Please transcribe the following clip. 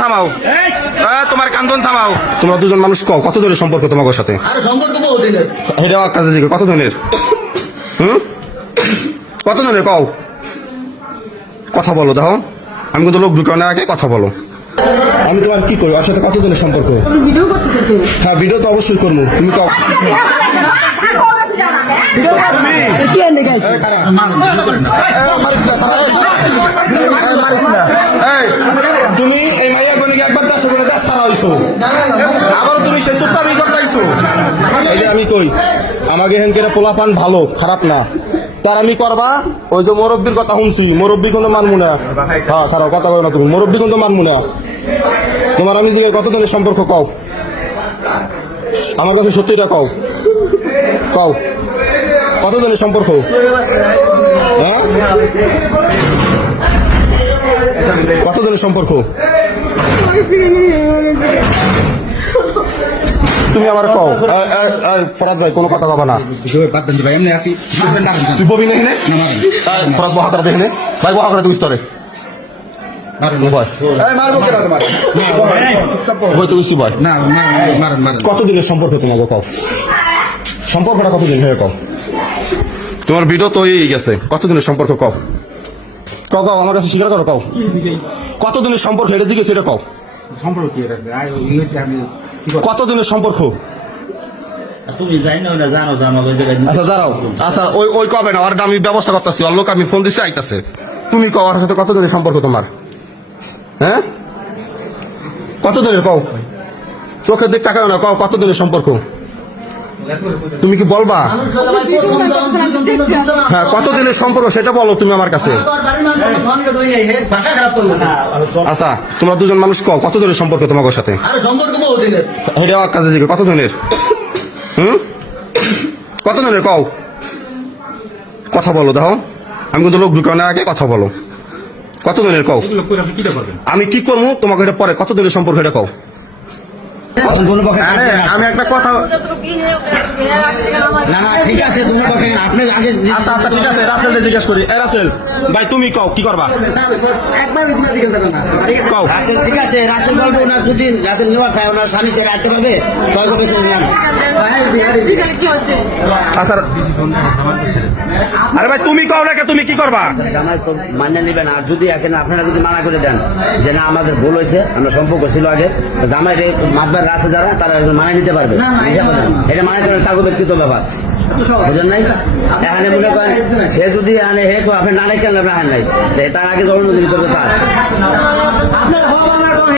থামাও, তোমার কান্দন থামাও। তোমরা দুজন মানুষ কও কত দিনের সম্পর্ক তোমার সাথে? কত দিনের? কত দিনের কও? কথা বলো, দেখো আমি কিন্তু লোক ঢুকানোর আগে কথা বলো। আমি তোমার কি করি? ওর সাথে কত দিনের সম্পর্ক? হ্যাঁ, ভিডিও তো অবশ্যই করবো। তুমি কও তুমি এই মাইয়া গনিকে একবার 10 করে 10 ছাড়া হইছো, আবার তুমি সে সুপারি করতেইছো। এই যে আমি কই আমাকে হেনকের পোলাপান ভালো খারাপ না, তার আমি করবা। ওই যে মুরব্বীর কথা শুনছি, মুরব্বী কিন্তু মানবো না। হ্যাঁ ছাড়াও, কথা বলো না তুমি, মুরব্বী কিন্তু মানবো না। তোমার আমি দিকে কত দিনের সম্পর্ক কও? আমার কাছে সত্যিটা কও, কও কত দিনের সম্পর্ক? হ্যাঁ, কত দিনের সম্পর্ক? তুমি আমার কও। ফরাদ ভাই কোনো কথা কবা না, তুই ববি না এখানে। ফরাদ বহা করে দেখে ভাই, বহা করে তুমি স্তরে কত দিনের সম্পর্ক তোমাকে কও? সম্পর্কটা কতদিন হয়ে কও? তোমার ভিডিও তো হয়ে গেছে, কত দিনের সম্পর্ক কও? কও কও, আমার কাছে স্বীকার করো, কও কত দিনের সম্পর্ক? এটা জিজ্ঞেস, এটা কও কত দিনের সম্পর্ক? তুমি জানো না, জানো আচ্ছা জানাও। আচ্ছা ওই কবে না, ওর আমি ব্যবস্থা করতেছি, ওর লোক আমি ফোন দিচ্ছি আইতাছে। তুমি কও ওর সাথে কত দিনের সম্পর্ক তোমার? হ্যাঁ, কত দিনের কও? চোখের দিক তাকাও না, কও কত দিনের সম্পর্ক? তুমি কি বলবা? হ্যাঁ, কত দিনের সম্পর্ক সেটা বলো তুমি আমার কাছে। আচ্ছা তোমরা দুজন মানুষ কও কত দিনের সম্পর্ক তোমার সাথে? কত দিনের? কত দিনের কও? কথা বলো, দেখো আমি কিন্তু লোক ঢুকানোর আগে কথা বলো। কত দিনের কও? আমি কি করবো তোমাকে এটা পরে। কত দিনের সম্পর্ক এটা কও? আমি একটা কথা, ঠিক আছে আচ্ছা আচ্ছা ঠিক আছে, রাসেল জিজ্ঞেস করি। রাসেল ভাই তুমি কও কি করবা? কও। ঠিক আছে, রাসেল বলবো ওনার যদি রাসেল নেওয়া খায়, ওনার স্বামী সে রাখতে পারবে। আচ্ছা আরে ভাই তুমি কও না, তুমি কি করবা? জামাই তো মান্য নেবেন, আর যদি এখানে আপনারা যদি মানা করে দেন যে না আমাদের ভুল হয়েছে, আমরা সম্পর্ক ছিল আগে, জামাই মাতবার আছে যারা তারা মানে নিতে পারবে, এটা মানে করে তাকে ব্যক্তিগত ব্যাপার, বুঝলেন নাই? এখানে মনে করেন সে যদি আনে হে আপনি না কেন আপনি আনেন নাই, তার আগে জন্মদিন করবে তার